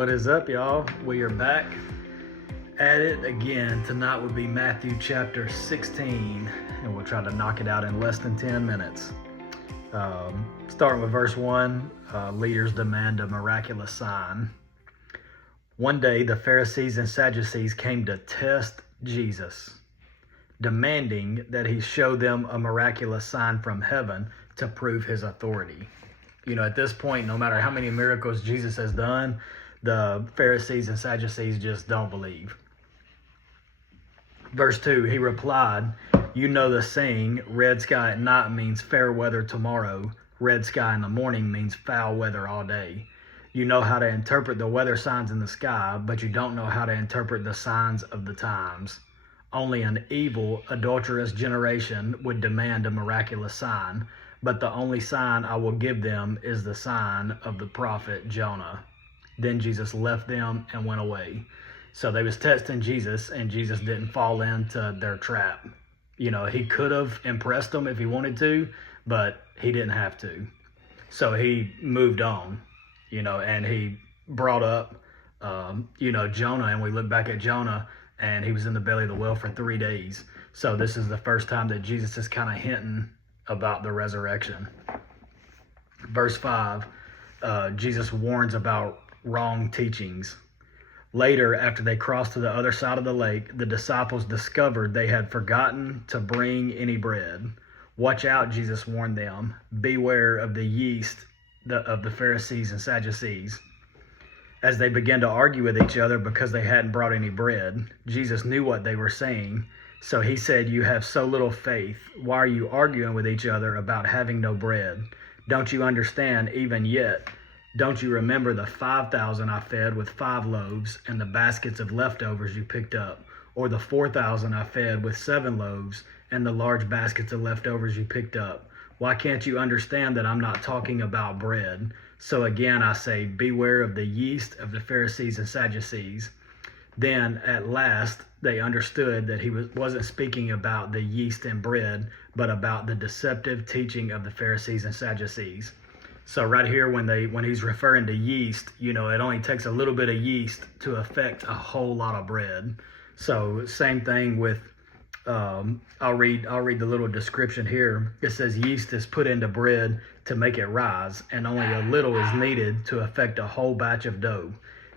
What is up, y'all? We are back at it again. Tonight would be Matthew chapter 16, and we'll try to knock it out in less than 10 minutes. Starting with verse 1, leaders demand a miraculous sign. One day, the Pharisees and Sadducees came to test Jesus, demanding that he show them a miraculous sign from heaven to prove his authority. You know, at this point, no matter how many miracles Jesus has done, the Pharisees and Sadducees just don't believe. Verse 2, he replied, "You know the saying, red sky at night means fair weather tomorrow. Red sky in the morning means foul weather all day. You know how to interpret the weather signs in the sky, but you don't know how to interpret the signs of the times. Only an evil, adulterous generation would demand a miraculous sign, but the only sign I will give them is the sign of the prophet Jonah." Then Jesus left them and went away. So they was testing Jesus, and Jesus didn't fall into their trap. You know, he could have impressed them if he wanted to, but he didn't have to. So he moved on, you know, and he brought up, Jonah, and we look back at Jonah, and he was in the belly of the whale for 3 days. So this is the first time that Jesus is kind of hinting about the resurrection. Verse 5, Jesus warns about wrong teachings. Later, after they crossed to the other side of the lake, the disciples discovered they had forgotten to bring any bread. "Watch out," Jesus warned them. "Beware of the yeast of the Pharisees and Sadducees." As they began to argue with each other because they hadn't brought any bread, Jesus knew what they were saying. So he said, "You have so little faith. Why are you arguing with each other about having no bread? Don't you understand even yet? Don't you remember the 5,000 I fed with 5 loaves and the baskets of leftovers you picked up? Or the 4,000 I fed with 7 loaves and the large baskets of leftovers you picked up? Why can't you understand that I'm not talking about bread? So again, I say, beware of the yeast of the Pharisees and Sadducees." Then at last they understood that he wasn't speaking about the yeast and bread, but about the deceptive teaching of the Pharisees and Sadducees. So right here, when he's referring to yeast, you know, it only takes a little bit of yeast to affect a whole lot of bread. So same thing with, I'll read the little description here. It says, "Yeast is put into bread to make it rise, and only a little is needed to affect a whole batch of dough."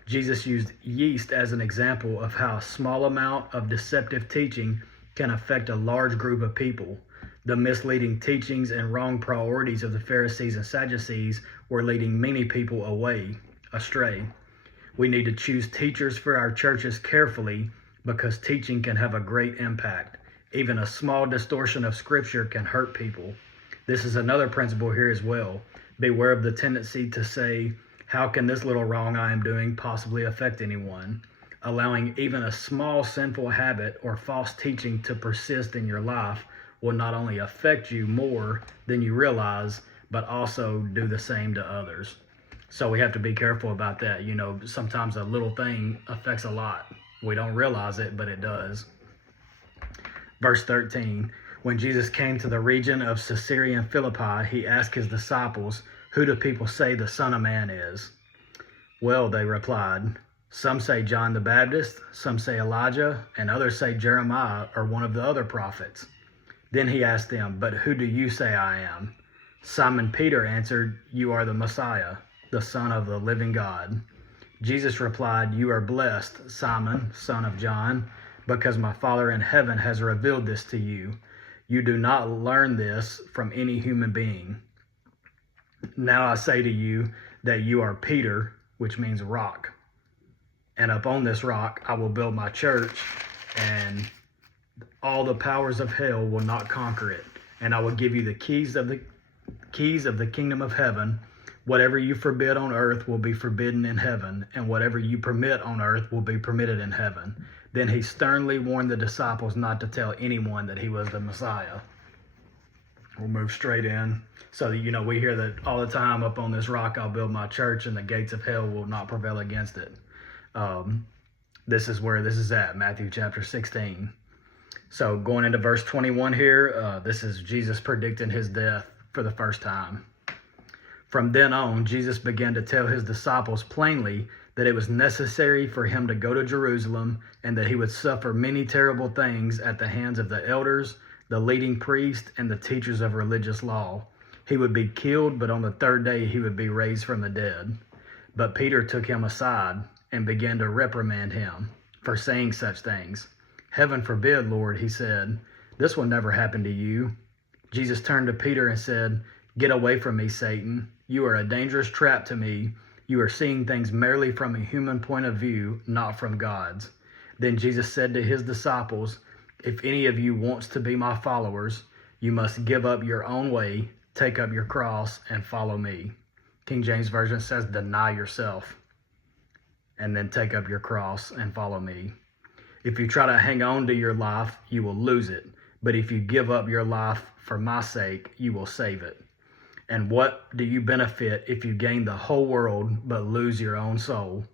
Jesus used yeast as an example of how a small amount of deceptive teaching can affect a large group of people. The misleading teachings and wrong priorities of the Pharisees and Sadducees were leading many people astray. We need to choose teachers for our churches carefully because teaching can have a great impact. Even a small distortion of Scripture can hurt people. This is another principle here as well. Beware of the tendency to say, "How can this little wrong I am doing possibly affect anyone?" Allowing even a small sinful habit or false teaching to persist in your life will not only affect you more than you realize, but also do the same to others. So we have to be careful about that. You know, sometimes a little thing affects a lot. We don't realize it, but it does. Verse 13, when Jesus came to the region of Caesarea Philippi, he asked his disciples, "Who do people say the Son of Man is?" "Well," they replied, "some say John the Baptist, some say Elijah, and others say Jeremiah or one of the other prophets." Then he asked them, "But who do you say I am?" Simon Peter answered, "You are the Messiah, the Son of the living God." Jesus replied, "You are blessed, Simon, son of John, because my Father in heaven has revealed this to you. You do not learn this from any human being. Now I say to you that you are Peter," which means rock. "And upon this rock I will build my church, and all the powers of hell will not conquer it. And I will give you the keys of the kingdom of heaven. Whatever you forbid on earth will be forbidden in heaven, and whatever you permit on earth will be permitted in heaven." Then he sternly warned the disciples not to tell anyone that he was the Messiah. We'll move straight in. So, you know, we hear that all the time, "Up on this rock I'll build my church, and the gates of hell will not prevail against it." This is where this is at, Matthew chapter 16. So going into verse 21 here, this is Jesus predicting his death for the first time. From then on, Jesus began to tell his disciples plainly that it was necessary for him to go to Jerusalem, and that he would suffer many terrible things at the hands of the elders, the leading priests, and the teachers of religious law. He would be killed, but on the third day he would be raised from the dead. But Peter took him aside and began to reprimand him for saying such things. Heaven forbid, Lord, he said, this will never happen to you. Jesus turned to Peter and said, Get away from me, Satan. You are a dangerous trap to me. You are seeing things merely from a human point of view, not from God's. Then Jesus said to his disciples, If any of you wants to be my followers, you must give up your own way, take up your cross, and follow me. King James Version says, deny yourself, and then take up your cross and follow me. If you try to hang on to your life, you will lose it. But if you give up your life for my sake, you will save it. And what do you benefit if you gain the whole world but lose your own soul?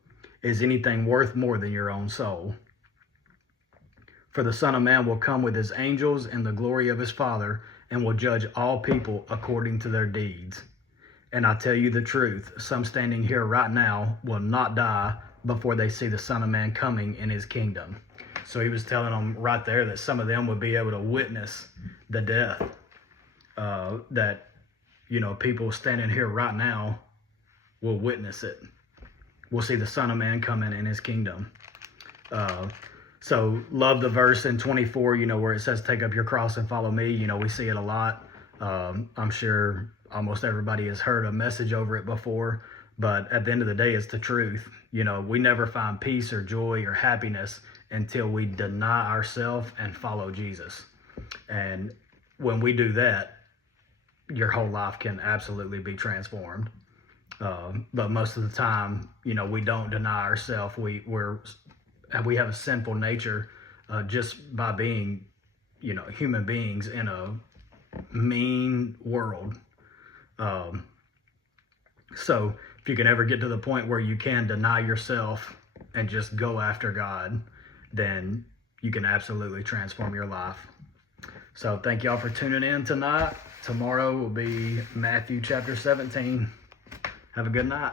Is anything worth more than your own soul? For the Son of Man will come with his angels in the glory of his Father, and will judge all people according to their deeds. And I tell you the truth, some standing here right now will not die before they see the Son of Man coming in his kingdom. So he was telling them right there that some of them would be able to witness the death. That, people standing here right now will witness it. We'll see the Son of Man coming in his kingdom. So love the verse in 24, where it says, take up your cross and follow me. We see it a lot. I'm sure almost everybody has heard a message over it before, but at the end of the day, it's the truth. We never find peace or joy or happiness until we deny ourselves and follow Jesus. And when we do that, your whole life can absolutely be transformed. But most of the time, we don't deny ourselves. We have a sinful nature just by being, human beings in a mean world. So if you can ever get to the point where you can deny yourself and just go after God, then you can absolutely transform your life. So thank y'all for tuning in tonight. Tomorrow will be Matthew chapter 17. Have a good night.